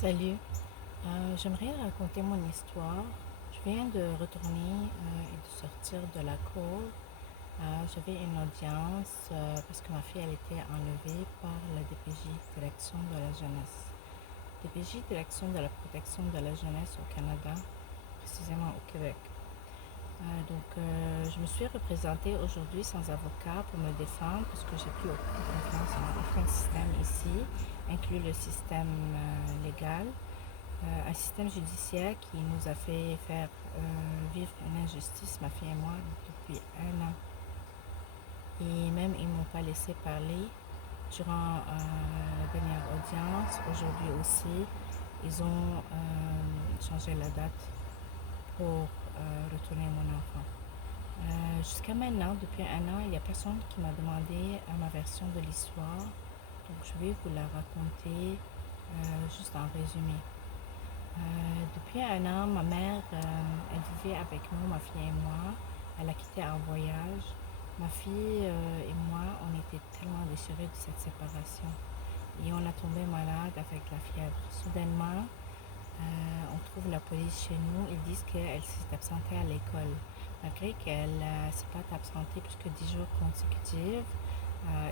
Salut. J'aimerais raconter mon histoire. Je viens de retourner et de sortir de la cour. J'avais une audience parce que ma fille elle était enlevée par la DPJ, Direction de la jeunesse. DPJ, Direction de la protection de la jeunesse au Canada, précisément au Québec. Je me suis représentée aujourd'hui sans avocat pour me défendre parce que j'ai plus aucune confiance en aucun système ici, inclus le système légal. Un système judiciaire qui nous a fait faire vivre une injustice, ma fille et moi, depuis un an. Et même, ils ne m'ont pas laissé parler durant la dernière audience. Aujourd'hui aussi, ils ont changé la date pour retourner mon enfant. Jusqu'à maintenant, depuis un an, il n'y a personne qui m'a demandé ma version de l'histoire. Donc, je vais vous la raconter juste en résumé. Depuis un an, ma mère, elle vivait avec nous, ma fille et moi. Elle a quitté en voyage. Ma fille et moi, on était tellement déchirés de cette séparation. Et on a tombé malade avec la fièvre. Soudainement, on trouve la police chez nous. Ils disent qu'elle s'est absentée à l'école. Malgré qu'elle ne s'est pas absentée plus que 10 jours consécutifs,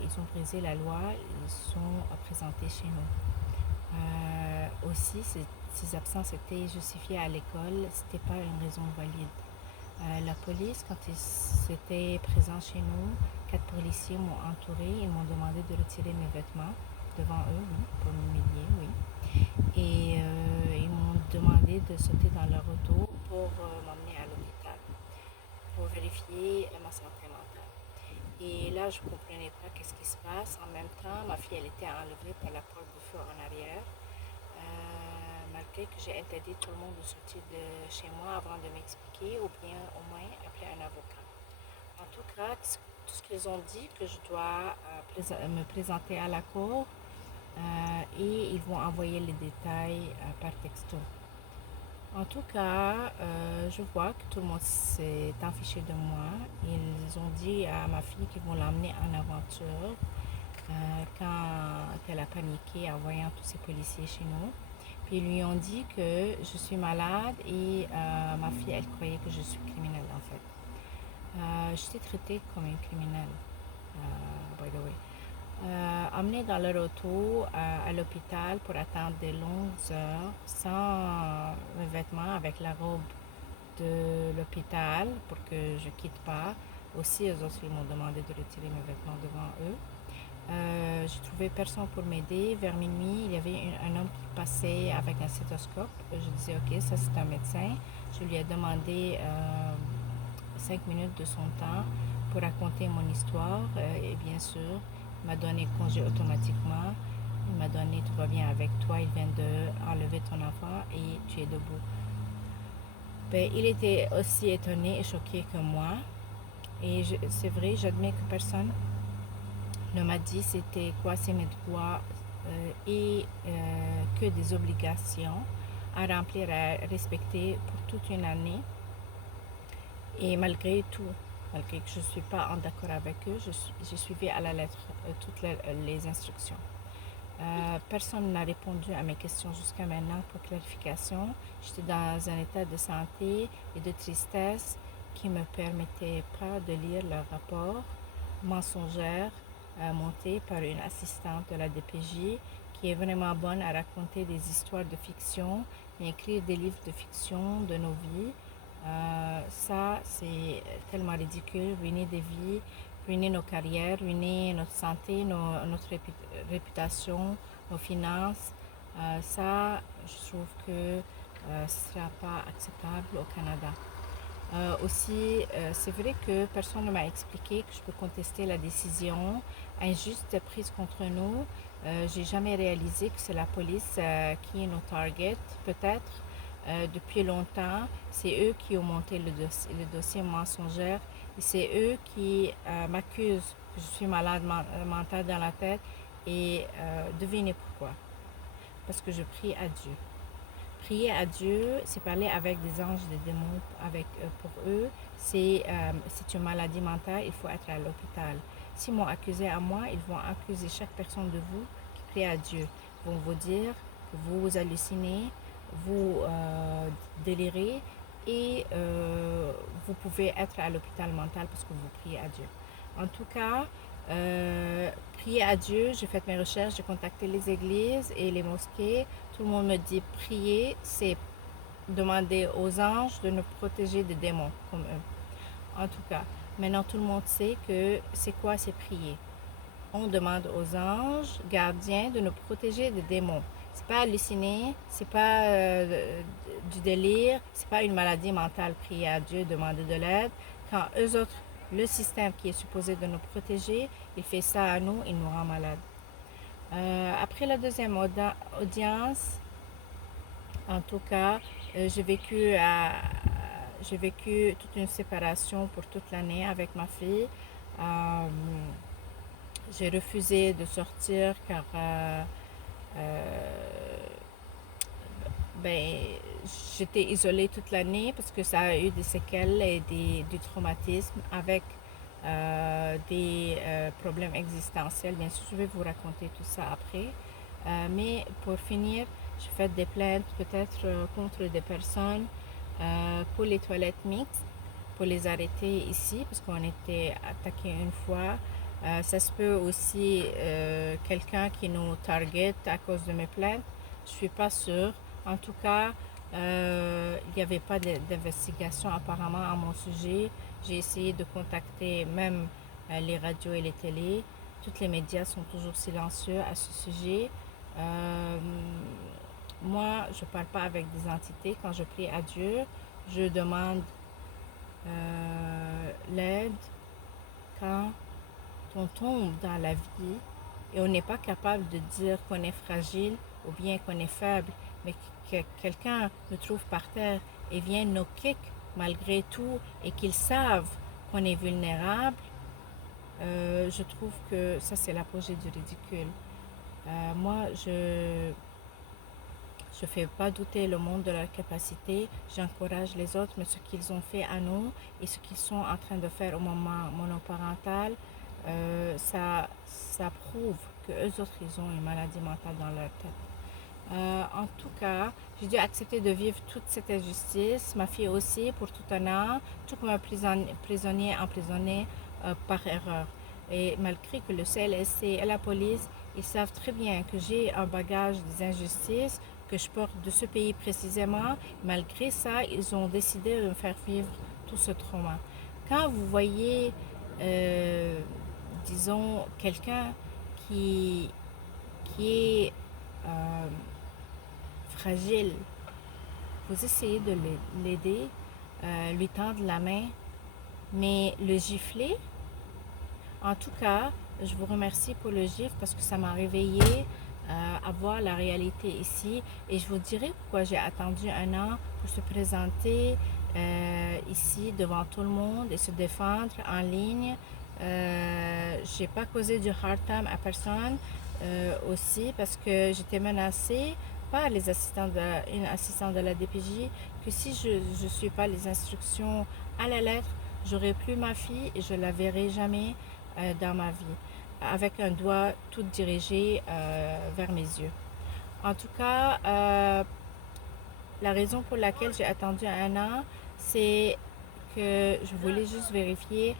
ils ont brisé la loi. Ils sont présentés chez nous. Aussi, ces absences étaient justifiées à l'école, ce n'était pas une raison valide. La police, quand ils étaient présents chez nous, 4 policiers m'ont entouré et m'ont demandé de retirer mes vêtements devant eux, oui, pour m'humilier, oui. Et ils m'ont demandé de sauter dans leur auto pour m'emmener à l'hôpital, pour vérifier ma santé mentale. Et là, je ne comprenais pas qu'est-ce qui se passe. En même temps, ma fille, elle était enlevée par la porte du feu en arrière. Malgré que j'ai interdit tout le monde de sortir de chez moi avant de m'expliquer ou bien au moins appeler un avocat. En tout cas, tout ce qu'ils ont dit, que je dois me présenter à la cour et ils vont envoyer les détails par texto. En tout cas, je vois que tout le monde s'est enfiché de moi. Ils ont dit à ma fille qu'ils vont l'emmener en aventure quand elle a paniqué en voyant tous ces policiers chez nous. Puis ils lui ont dit que je suis malade et ma fille, elle croyait que je suis criminelle en fait. Je suis traitée comme une criminelle, by the way. Emmenée dans leur auto à l'hôpital pour attendre des longues heures sans mes vêtements avec la robe de l'hôpital pour que je quitte pas. Aussi, eux aussi m'ont demandé de retirer mes vêtements devant eux. J'ai trouvé personne pour m'aider. Vers minuit, il y avait un homme qui passait avec un stéthoscope. Je disais, ok, ça c'est un médecin. Je lui ai demandé 5 minutes de son temps pour raconter mon histoire. Et bien sûr, il m'a donné congé automatiquement. Il m'a donné, tout va bien avec toi, il vient de enlever ton enfant et tu es debout. Ben, il était aussi étonné et choqué que moi. Et c'est vrai, j'admets que personne ne m'a dit c'était quoi c'est mes droits et que des obligations à remplir, à respecter pour toute une année. Et malgré tout, malgré que je ne suis pas en accord avec eux, j'ai suivi à la lettre toutes les instructions. Personne n'a répondu à mes questions jusqu'à maintenant pour clarification. J'étais dans un état de santé et de tristesse qui ne me permettait pas de lire leur rapport mensongère monté par une assistante de la DPJ qui est vraiment bonne à raconter des histoires de fiction et écrire des livres de fiction de nos vies. Ça, c'est tellement ridicule, ruiner des vies, ruiner nos carrières, ruiner notre santé, notre réputation, nos finances. Ça, je trouve que ce ne sera pas acceptable au Canada. Aussi, c'est vrai que personne ne m'a expliqué que je peux contester la décision injuste prise contre nous. J'ai jamais réalisé que c'est la police qui est nos targets, peut-être. Depuis longtemps, c'est eux qui ont monté le dossier mensongère et c'est eux qui m'accusent que je suis malade mentale dans la tête et devinez pourquoi. Parce que je prie à Dieu. Prier à Dieu, c'est parler avec des anges, des démons. Pour eux, c'est une maladie mentale, il faut être à l'hôpital. S'ils m'ont accusé à moi, ils vont accuser chaque personne de vous qui prie à Dieu. Ils vont vous dire vous hallucinez, vous délirez et vous pouvez être à l'hôpital mental parce que vous priez à Dieu. En tout cas, prier à Dieu, j'ai fait mes recherches, j'ai contacté les églises et les mosquées. Tout le monde me dit prier, c'est demander aux anges de nous protéger des démons comme eux. En tout cas, maintenant tout le monde sait que c'est quoi, c'est prier. On demande aux anges gardiens de nous protéger des démons. C'est pas halluciner, c'est pas du délire, c'est pas une maladie mentale. Prier à Dieu, demander de l'aide. Quand eux autres, le système qui est supposé de nous protéger, il fait ça à nous, il nous rend malades. Après la deuxième audience, en tout cas, j'ai vécu toute une séparation pour toute l'année avec ma fille. Euh, j'ai refusé de sortir car ben, j'étais isolée toute l'année parce que ça a eu des séquelles et du traumatisme avec des problèmes existentiels. Bien sûr, je vais vous raconter tout ça après. Mais pour finir, j'ai fait des plaintes peut-être contre des personnes pour les toilettes mixtes, pour les arrêter ici parce qu'on était attaqué une fois. Ça se peut aussi quelqu'un qui nous target à cause de mes plaintes. Je ne suis pas sûre. En tout cas, il n'y avait pas d'investigation apparemment à mon sujet. J'ai essayé de contacter même les radios et les télés. Tous les médias sont toujours silencieux à ce sujet. Euh, Moi, je ne parle pas avec des entités. Quand je prie à Dieu, je demande l'aide quand on tombe dans la vie et on n'est pas capable de dire qu'on est fragile ou bien qu'on est faible, mais que quelqu'un nous trouve par terre et vient nous kick malgré tout et qu'ils savent qu'on est vulnérable, je trouve que ça c'est l'apogée du ridicule. Moi, je ne fais pas douter le monde de leur capacité, j'encourage les autres, mais ce qu'ils ont fait à nous et ce qu'ils sont en train de faire au moment monoparental, ça prouve qu'eux autres, ils ont une maladie mentale dans leur tête. En tout cas, j'ai dû accepter de vivre toute cette injustice, ma fille aussi, pour tout un an, tout comme un prisonnier emprisonné par erreur. Et malgré que le CLSC et la police, ils savent très bien que j'ai un bagage des injustices que je porte de ce pays précisément, malgré ça, ils ont décidé de me faire vivre tout ce trauma. Quand vous voyez, euh, disons, quelqu'un qui, qui est euh, fragile, vous essayez de l'aider, lui tendre la main, mais le gifler, en tout cas, je vous remercie pour le gifle parce que ça m'a réveillée à voir la réalité ici. Et je vous dirai pourquoi j'ai attendu un an pour se présenter ici devant tout le monde et se défendre en ligne. J'ai pas causé du hard time à personne aussi parce que j'étais menacée par une assistante de la DPJ que si je ne suis pas les instructions à la lettre, j'aurai plus ma fille et je la verrai jamais dans ma vie, avec un doigt tout dirigé vers mes yeux. En tout cas, la raison pour laquelle j'ai attendu un an, c'est que je voulais juste vérifier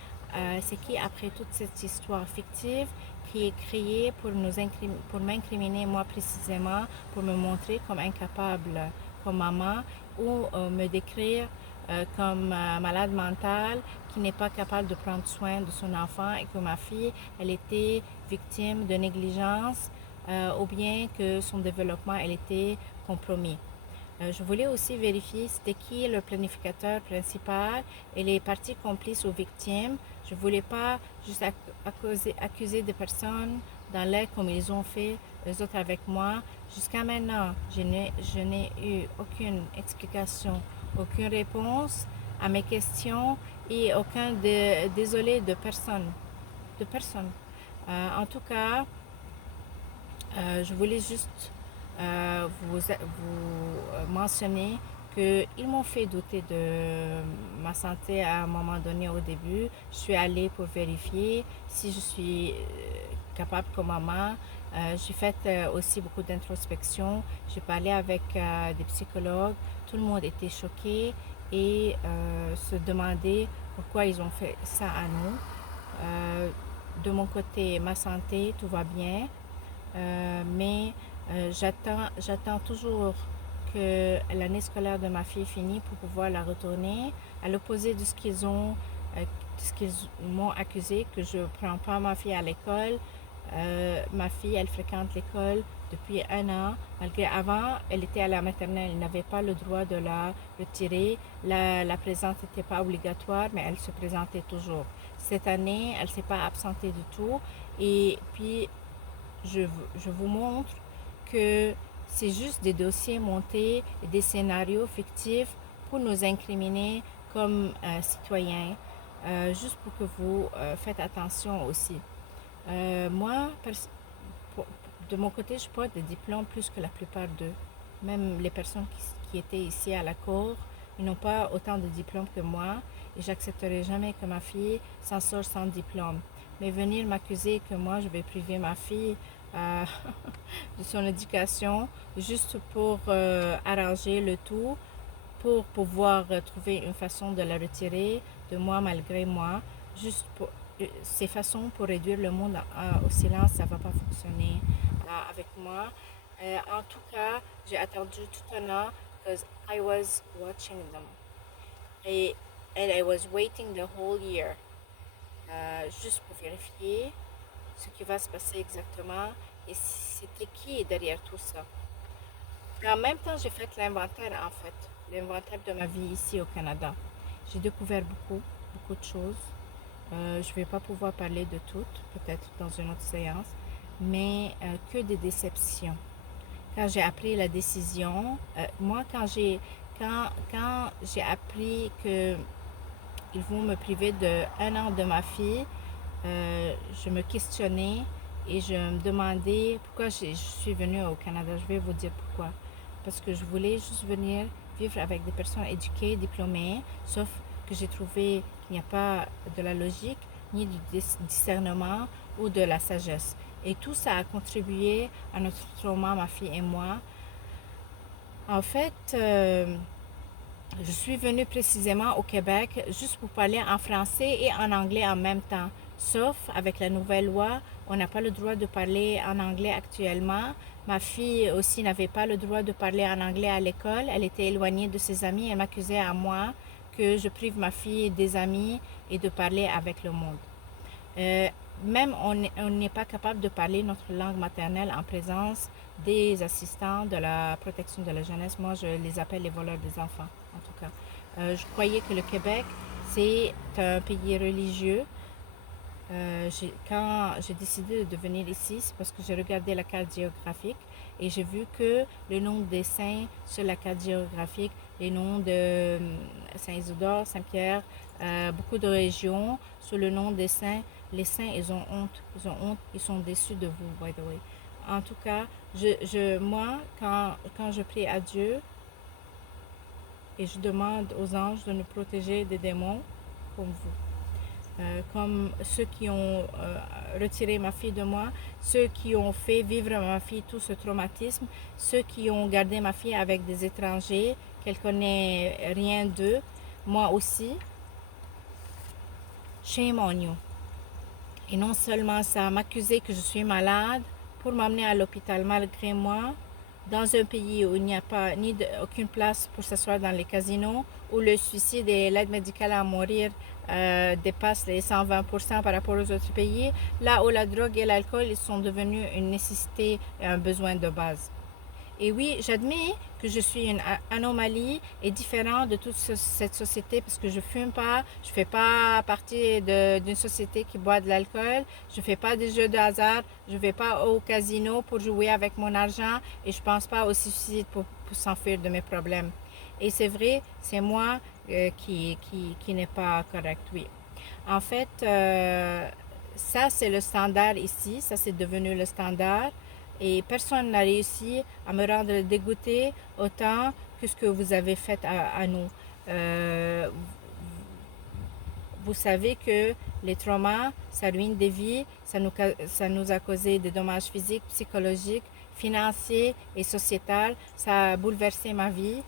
c'est qui, après toute cette histoire fictive, qui est créée pour m'incriminer moi précisément, pour me montrer comme incapable comme maman ou me décrire comme malade mentale qui n'est pas capable de prendre soin de son enfant et que ma fille, elle était victime de négligence ou bien que son développement, elle était compromis. Je voulais aussi vérifier c'était qui le planificateur principal et les parties complices aux victimes. Je ne voulais pas juste accuser des personnes dans l'air comme ils ont fait les autres avec moi. Jusqu'à maintenant, je n'ai eu aucune explication, aucune réponse à mes questions et aucun désolé de personne. De personne. En tout cas, je voulais juste vous mentionner qu'ils m'ont fait douter de ma santé à un moment donné au début. Je suis allée pour vérifier si je suis capable comme maman J'ai fait aussi beaucoup d'introspection. J'ai parlé avec des psychologues. Tout le monde était choqué et se demandait pourquoi ils ont fait ça à nous. De mon côté, ma santé, tout va bien, mais j'attends toujours que l'année scolaire de ma fille finisse pour pouvoir la retourner. À l'opposé de ce qu'ils m'ont accusé, que je ne prends pas ma fille à l'école. Ma fille, elle fréquente l'école depuis 1 an. Malgré avant, elle était à la maternelle. Elle n'avait pas le droit de la retirer. La présence n'était pas obligatoire, mais elle se présentait toujours. Cette année, elle ne s'est pas absentée du tout. Et puis, je vous montre que c'est juste des dossiers montés, des scénarios fictifs pour nous incriminer comme citoyens, juste pour que vous faites attention aussi. Moi, de mon côté, je porte des diplômes plus que la plupart d'eux. Même les personnes qui étaient ici à la cour, ils n'ont pas autant de diplômes que moi et j'accepterai jamais que ma fille s'en sorte sans diplôme. Mais venir m'accuser que moi, je vais priver ma fille euh, de son éducation juste pour arranger le tout, pour pouvoir trouver une façon de la retirer de moi malgré moi, juste pour ces façons pour réduire le monde au silence, ça ne va pas fonctionner avec moi. En tout cas, j'ai attendu tout un an because I was watching them. Et and I was waiting the whole year juste pour vérifier ce qui va se passer exactement et c'était qui est derrière tout ça. Et en même temps, j'ai fait l'inventaire de ma vie ici au Canada. J'ai découvert beaucoup de choses. Je ne vais pas pouvoir parler de toutes, peut-être dans une autre séance, mais que des déceptions. Quand j'ai appris la décision, moi, quand j'ai appris qu'ils vont me priver d'1 an de ma fille, je me questionnais et je me demandais pourquoi je suis venue au Canada. Je vais vous dire pourquoi. Parce que je voulais juste venir vivre avec des personnes éduquées, diplômées, sauf que j'ai trouvé qu'il n'y a pas de la logique, ni du discernement ou de la sagesse. Et tout ça a contribué à notre trauma, ma fille et moi. En fait, je suis venue précisément au Québec juste pour parler en français et en anglais en même temps. Sauf avec la nouvelle loi, on n'a pas le droit de parler en anglais actuellement. Ma fille aussi n'avait pas le droit de parler en anglais à l'école. Elle était éloignée de ses amis. Elle m'accusait à moi que je prive ma fille des amis et de parler avec le monde. Euh, Même on n'est pas capable de parler notre langue maternelle en présence des assistants de la protection de la jeunesse. Moi, je les appelle les voleurs des enfants, en tout cas. Je croyais que le Québec, c'est un pays religieux. Quand j'ai décidé de venir ici, c'est parce que j'ai regardé la carte géographique et j'ai vu que le nombre des saints sur la carte géographique, les noms de Saint-Isidore, Saint-Pierre, beaucoup de régions, sur le nom des saints, les saints, ils ont honte. Ils ont honte, ils sont déçus de vous, by the way. En tout cas, moi, quand je prie à Dieu et je demande aux anges de nous protéger des démons comme vous. Comme ceux qui ont retiré ma fille de moi, ceux qui ont fait vivre à ma fille tout ce traumatisme, ceux qui ont gardé ma fille avec des étrangers, qu'elle connaît rien d'eux, moi aussi. Shame on you. Et non seulement ça, m'accuser que je suis malade pour m'amener à l'hôpital malgré moi, dans un pays où il n'y a pas aucune place pour s'asseoir dans les casinos, où le suicide et l'aide médicale à mourir dépassent les 120% par rapport aux autres pays, là où la drogue et l'alcool ils sont devenus une nécessité et un besoin de base. Et oui, j'admets que je suis une anomalie et différente de toute cette société parce que je fume pas, je fais pas partie d'une société qui boit de l'alcool, je fais pas des jeux de hasard, je vais pas au casino pour jouer avec mon argent et je pense pas au suicide pour s'enfuir de mes problèmes. Et c'est vrai, c'est moi qui n'est pas correct, oui. En fait, ça c'est le standard ici, ça c'est devenu le standard. Et personne n'a réussi à me rendre dégoûtée autant que ce que vous avez fait à nous. vous savez que les traumas, ça ruine des vies, ça nous a causé des dommages physiques, psychologiques, financiers et sociétals. Ça a bouleversé ma vie.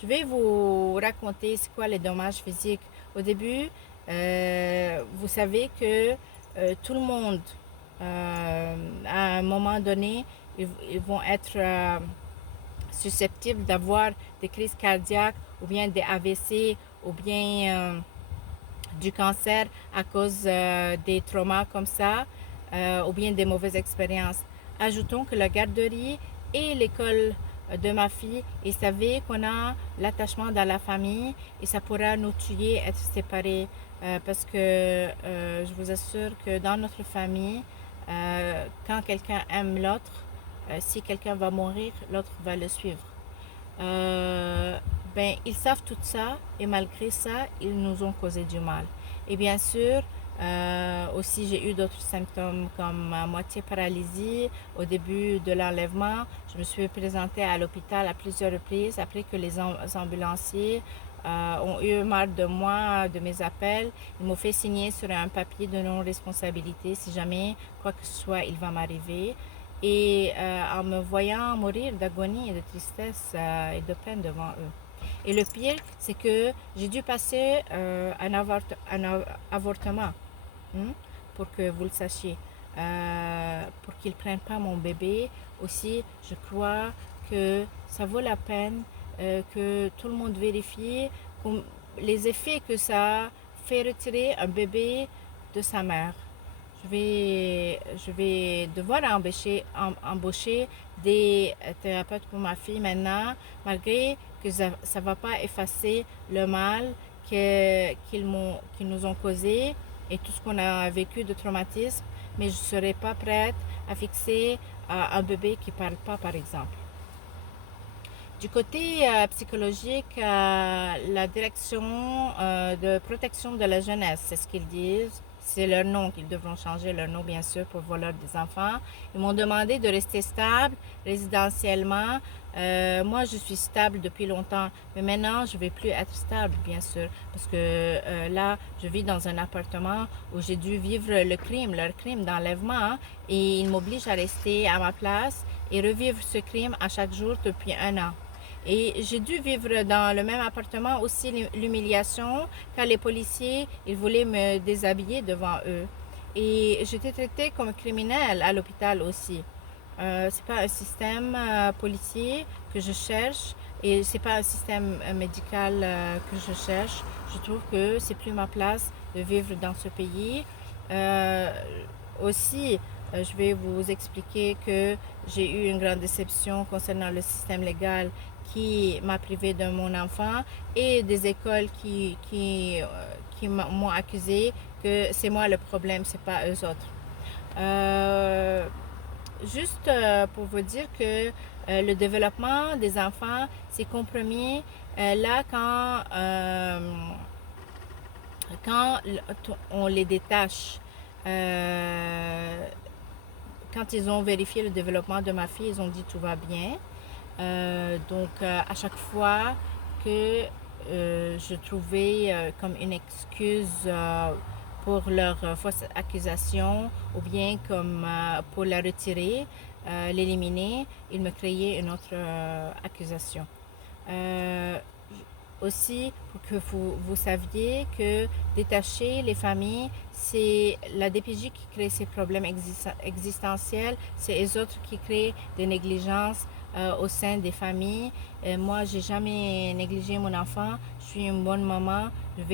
Je vais vous raconter c'est quoi les dommages physiques. Au début, vous savez que tout le monde, à un moment donné, ils vont être susceptibles d'avoir des crises cardiaques ou bien des AVC ou bien du cancer à cause des traumas comme ça ou bien des mauvaises expériences. Ajoutons que la garderie et l'école de ma fille, ils savaient qu'on a l'attachement dans la famille et ça pourra nous tuer, être séparés. Parce que je vous assure que dans notre famille, quand quelqu'un aime l'autre, si quelqu'un va mourir, l'autre va le suivre. Ben, ils savent tout ça et malgré ça, ils nous ont causé du mal. Et bien sûr, aussi j'ai eu d'autres symptômes comme moitié paralysie au début de l'enlèvement. Je me suis présentée à l'hôpital à plusieurs reprises après que les ambulanciers ont eu marre de moi, de mes appels. Ils m'ont fait signer sur un papier de non-responsabilité si jamais quoi que ce soit il va m'arriver. Et en me voyant mourir d'agonie et de tristesse et de peine devant eux. Et le pire, c'est que j'ai dû passer un avortement, hein, pour que vous le sachiez, pour qu'ils ne prennent pas mon bébé. Aussi, je crois que ça vaut la peine que tout le monde vérifie les effets que ça fait retirer un bébé de sa mère. Je vais devoir embaucher des thérapeutes pour ma fille maintenant, malgré que ça ne va pas effacer le mal qu'ils nous ont causé et tout ce qu'on a vécu de traumatisme, mais je ne serai pas prête à fixer un bébé qui ne parle pas, par exemple. Du côté psychologique, la direction de protection de la jeunesse, c'est ce qu'ils disent. C'est leur nom qu'ils devront changer, leur nom bien sûr pour voleurs des enfants. Ils m'ont demandé de rester stable résidentiellement. Moi, je suis stable depuis longtemps, mais maintenant, je ne vais plus être stable, bien sûr, parce que là, je vis dans un appartement où j'ai dû vivre leur crime d'enlèvement, et ils m'obligent à rester à ma place et revivre ce crime à chaque jour depuis 1 an. Et j'ai dû vivre dans le même appartement aussi l'humiliation quand les policiers ils voulaient me déshabiller devant eux. Et j'étais traitée comme criminelle à l'hôpital aussi. C'est pas un système policier que je cherche et c'est pas un système médical que je cherche. Je trouve que c'est plus ma place de vivre dans ce pays. Euh, Aussi, je vais vous expliquer que j'ai eu une grande déception concernant le système légal qui m'a privé de mon enfant et des écoles qui m'ont accusé que c'est moi le problème, c'est pas eux autres. Euh, Juste pour vous dire que le développement des enfants, c'est compromis là quand on les détache. Euh, Quand ils ont vérifié le développement de ma fille, ils ont dit tout va bien. À chaque fois que je trouvais comme une excuse pour leur fausse accusation ou bien comme pour la retirer, l'éliminer, ils me créaient une autre accusation. Euh, Aussi, pour que vous saviez que détacher les familles, c'est la DPJ qui crée ces problèmes existentiels, c'est les autres qui créent des négligences au sein des familles. Moi, j'ai jamais négligé mon enfant, je suis une bonne maman, je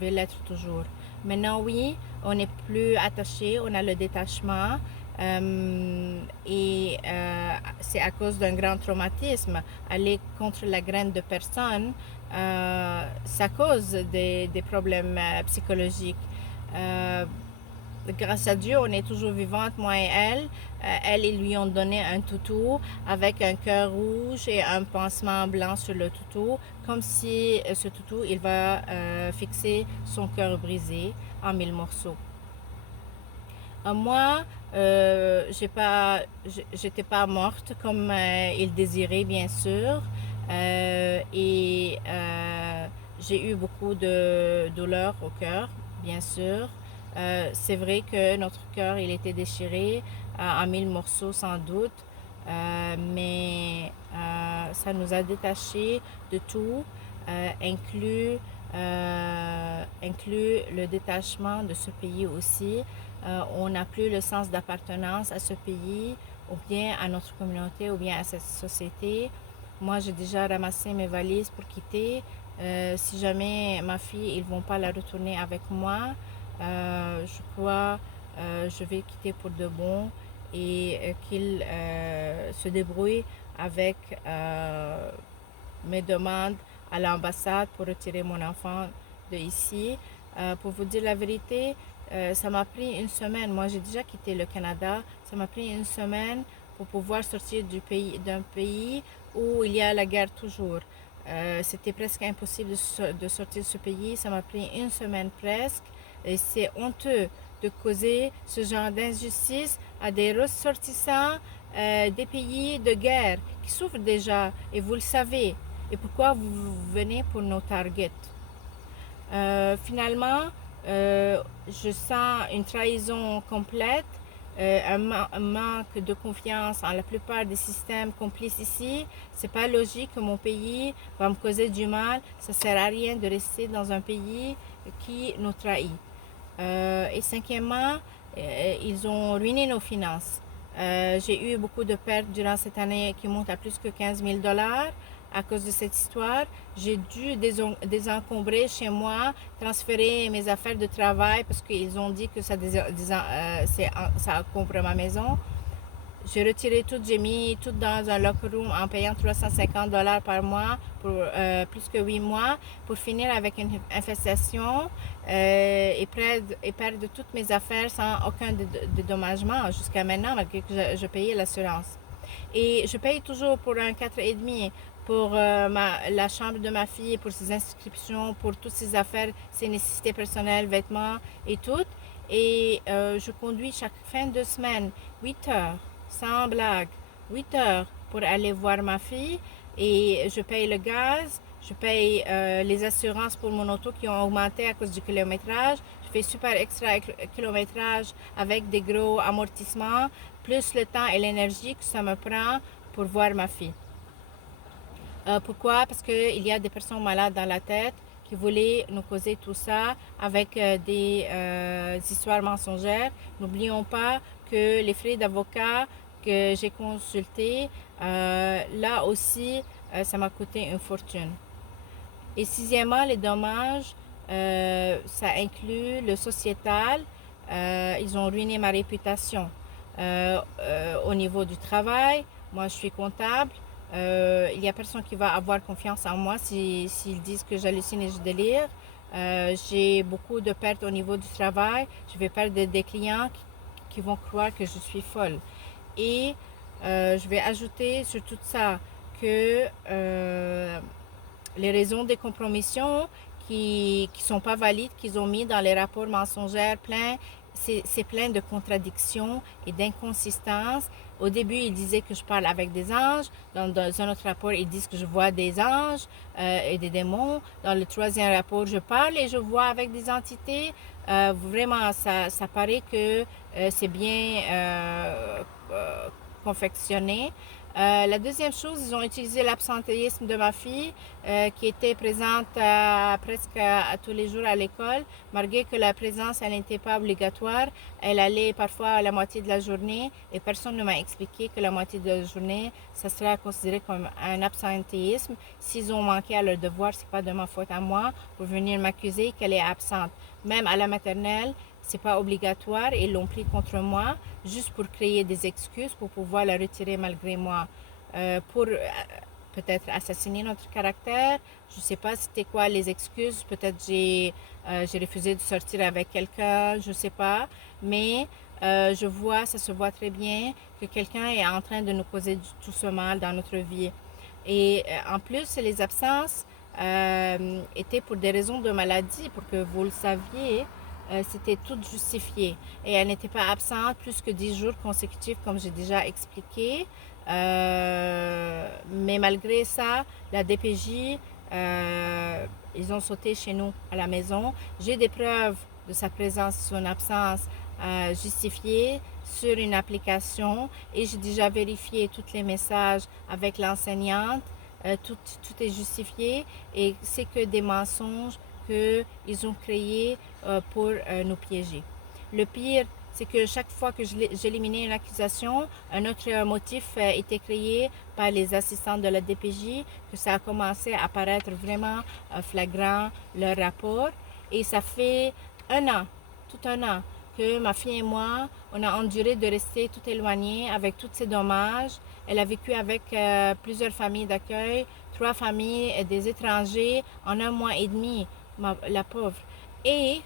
vais l'être toujours. Maintenant, oui, on n'est plus attaché, on a le détachement. C'est à cause d'un grand traumatisme. Aller contre la graine de personne, ça cause des problèmes psychologiques. Euh, Grâce à Dieu, on est toujours vivante, moi et elle. Elle, ils lui ont donné un toutou avec un cœur rouge et un pansement blanc sur le toutou, comme si ce toutou, il va fixer son cœur brisé en 1000 morceaux. Moi, j'étais pas morte comme il désirait, bien sûr. Et J'ai eu beaucoup de douleurs au cœur, bien sûr. C'est vrai que notre cœur, il était déchiré en mille morceaux sans doute, mais ça nous a détachés de tout, inclus le détachement de ce pays aussi. On n'a plus le sens d'appartenance à ce pays, ou bien à notre communauté, ou bien à cette société. Moi, j'ai déjà ramassé mes valises pour quitter. Si jamais ma fille, ils vont pas la retourner avec moi, je crois je vais quitter pour de bon et qu'ils se débrouillent avec mes demandes à l'ambassade pour retirer mon enfant de ici. Pour vous dire la vérité, ça m'a pris une semaine. Moi, j'ai déjà quitté le Canada. Ça m'a pris une semaine pour pouvoir sortir d'un pays où il y a la guerre toujours. C'était presque impossible de sortir de ce pays. Ça m'a pris une semaine presque. Et c'est honteux de causer ce genre d'injustice à des ressortissants des pays de guerre qui souffrent déjà. Et vous le savez. Et pourquoi vous venez pour nos targets? Finalement, je sens une trahison complète, un manque de confiance en la plupart des systèmes complices ici. C'est pas logique que mon pays va me causer du mal. Ça sert à rien de rester dans un pays qui nous trahit. Et cinquièmement, ils ont ruiné nos finances. J'ai eu beaucoup de pertes durant cette année qui montent à plus que 15 000 dollars à cause de cette histoire. J'ai dû désencombrer chez moi, transférer mes affaires de travail parce qu'ils ont dit que ça encombre ma maison. J'ai retiré tout, j'ai mis tout dans un locker room en payant 350 dollars par mois pour plus que 8 mois pour finir avec une infestation et perdre toutes mes affaires sans aucun dédommagement jusqu'à maintenant malgré que je payais l'assurance. Et je paye toujours pour un 4,5 pour la chambre de ma fille, pour ses inscriptions, pour toutes ses affaires, ses nécessités personnelles, vêtements et tout. Et je conduis chaque fin de semaine 8 heures, sans blague, 8 heures pour aller voir ma fille. Et je paye le gaz, je paye les assurances pour mon auto qui ont augmenté à cause du kilométrage. Je fais super extra kilométrage avec des gros amortissements, plus le temps et l'énergie que ça me prend pour voir ma fille. Pourquoi? Parce qu'il y a des personnes malades dans la tête qui voulaient nous causer tout ça avec des histoires mensongères. N'oublions pas que les frais d'avocat que j'ai consultés, là aussi, ça m'a coûté une fortune. Et sixièmement, les dommages, ça inclut le sociétal. Ils ont ruiné ma réputation au niveau du travail. Moi, je suis comptable. Il n'y a personne qui va avoir confiance en moi s'ils disent que j'hallucine et je délire. J'ai beaucoup de pertes au niveau du travail. Je vais perdre des clients qui vont croire que je suis folle. Et je vais ajouter sur tout ça que les raisons des compromissions qui sont pas valides, qu'ils ont mis dans les rapports mensongers c'est plein de contradictions et d'inconsistances. Au début, ils disaient que je parle avec des anges. Dans un autre rapport, ils disent que je vois des anges et des démons. Dans le troisième rapport, je parle et je vois avec des entités. Vraiment, ça paraît que c'est bien confectionné. La deuxième chose, ils ont utilisé l'absentéisme de ma fille qui était présente presque à tous les jours à l'école, malgré que la présence elle n'était pas obligatoire. Elle allait parfois à la moitié de la journée et personne ne m'a expliqué que la moitié de la journée, ça sera considéré comme un absentéisme. S'ils ont manqué à leur devoir, c'est pas de ma faute à moi pour venir m'accuser qu'elle est absente. Même à la maternelle, c'est pas obligatoire et ils l'ont pris contre moi juste pour créer des excuses pour pouvoir la retirer malgré moi. Pour peut-être assassiner notre caractère. Je sais pas c'était quoi les excuses. Peut-être j'ai refusé de sortir avec quelqu'un, je sais pas. Mais ça se voit très bien que quelqu'un est en train de nous causer tout ce mal dans notre vie. Et en plus, les absences étaient pour des raisons de maladie, pour que vous le saviez. C'était tout justifié. Et elle n'était pas absente plus que 10 jours consécutifs, comme j'ai déjà expliqué. Mais malgré ça, la DPJ, ils ont sauté chez nous à la maison. J'ai des preuves de sa présence, son absence justifiée sur une application et j'ai déjà vérifié tous les messages avec l'enseignante. Tout est justifié et c'est que des mensonges qu'ils ont créés pour nous piéger. Le pire, c'est que chaque fois que j'éliminais une accusation, un autre motif était créé par les assistants de la DPJ, que ça a commencé à paraître vraiment flagrant, leur rapport. Et ça fait tout un an, que ma fille et moi, on a enduré de rester tout éloignés avec tous ces dommages. Elle a vécu avec plusieurs familles d'accueil, 3 familles et des étrangers en 1 mois et demi, la pauvre. Et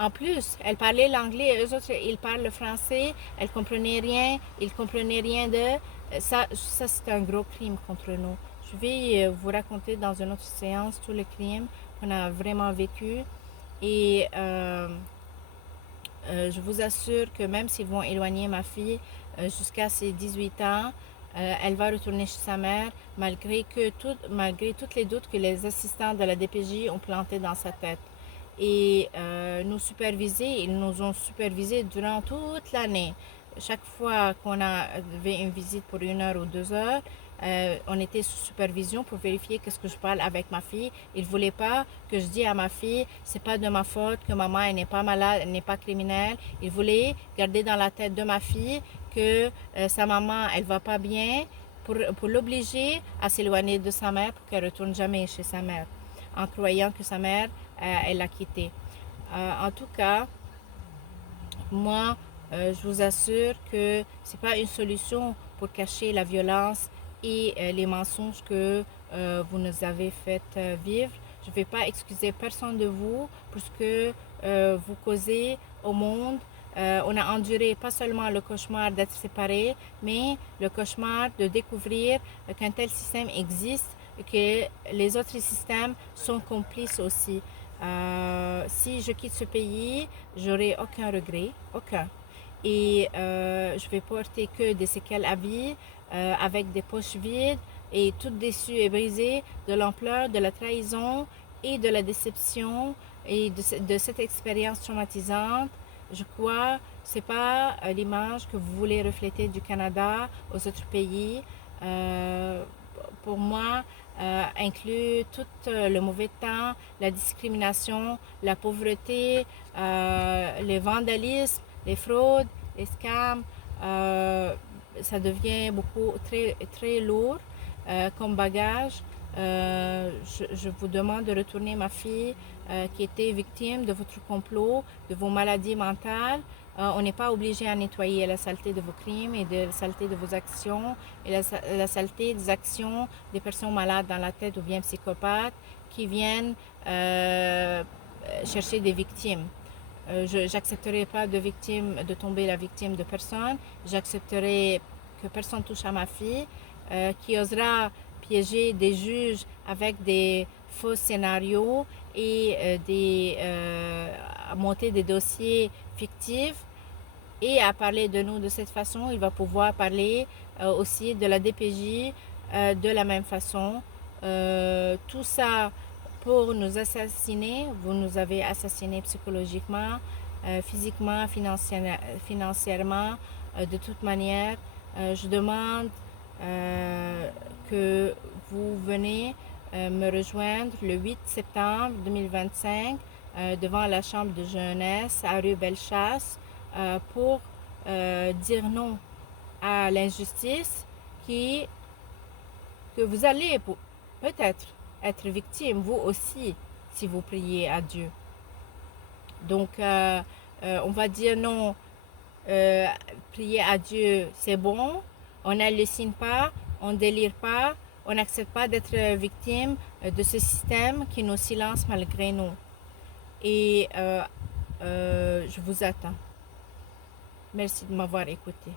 en plus, elle parlait l'anglais, eux autres, ils parlent le français, elle comprenait rien, ils comprenaient rien d'eux. Ça c'est un gros crime contre nous. Je vais vous raconter dans une autre séance tous les crimes qu'on a vraiment vécu. Et je vous assure que même s'ils vont éloigner ma fille jusqu'à ses 18 ans, elle va retourner chez sa mère malgré tous les doutes que les assistants de la DPJ ont plantés dans sa tête. Et ils nous ont supervisés durant toute l'année. Chaque fois qu'on avait une visite pour 1 heure ou 2 heures, on était sous supervision pour vérifier qu'est-ce que je parle avec ma fille. Ils ne voulaient pas que je dise à ma fille, c'est pas de ma faute que maman elle n'est pas malade, elle n'est pas criminelle. Ils voulaient garder dans la tête de ma fille que sa maman elle va pas bien pour l'obliger à s'éloigner de sa mère pour qu'elle retourne jamais chez sa mère, en croyant que sa mère elle l'a quitté. En tout cas, moi, je vous assure que c'est pas une solution pour cacher la violence et les mensonges que vous nous avez fait vivre. Je ne vais pas excuser personne de vous pour ce que vous causez au monde. On a enduré pas seulement le cauchemar d'être séparés, mais le cauchemar de découvrir qu'un tel système existe et que les autres systèmes sont complices aussi. Si je quitte ce pays, j'aurai aucun regret, aucun. Et je vais porter que des séquelles à vie, avec des poches vides et toute déçue et brisée de l'ampleur de la trahison et de la déception et de cette expérience traumatisante. Je crois que ce n'est pas l'image que vous voulez refléter du Canada aux autres pays. Pour moi, inclut tout le mauvais temps, la discrimination, la pauvreté, le vandalisme, les fraudes, les scams. Ça devient très, très lourd comme bagage. Je vous demande de retourner ma fille qui était victime de votre complot, de vos maladies mentales. On n'est pas obligé à nettoyer la saleté de vos crimes et de la saleté de vos actions et la saleté des actions des personnes malades dans la tête ou bien psychopathes qui viennent chercher des victimes. Je n'accepterai pas de tomber la victime de personne. J'accepterai que personne touche à ma fille, qui osera piéger des juges avec des faux scénarios et à monter des dossiers fictifs et à parler de nous de cette façon. Il va pouvoir parler aussi de la DPJ de la même façon. Tout ça pour nous assassiner. Vous nous avez assassinés psychologiquement, physiquement, financièrement, de toute manière. Je demande que vous venez me rejoindre le 8 septembre 2025 devant la chambre de jeunesse à rue Bellechasse pour dire non à l'injustice que vous allez peut-être être victime, vous aussi, si vous priez à Dieu. Donc, on va dire non, prier à Dieu, c'est bon, on n'hallucine pas, on ne délire pas, on n'accepte pas d'être victime de ce système qui nous silence malgré nous. Et je vous attends. Merci de m'avoir écouté.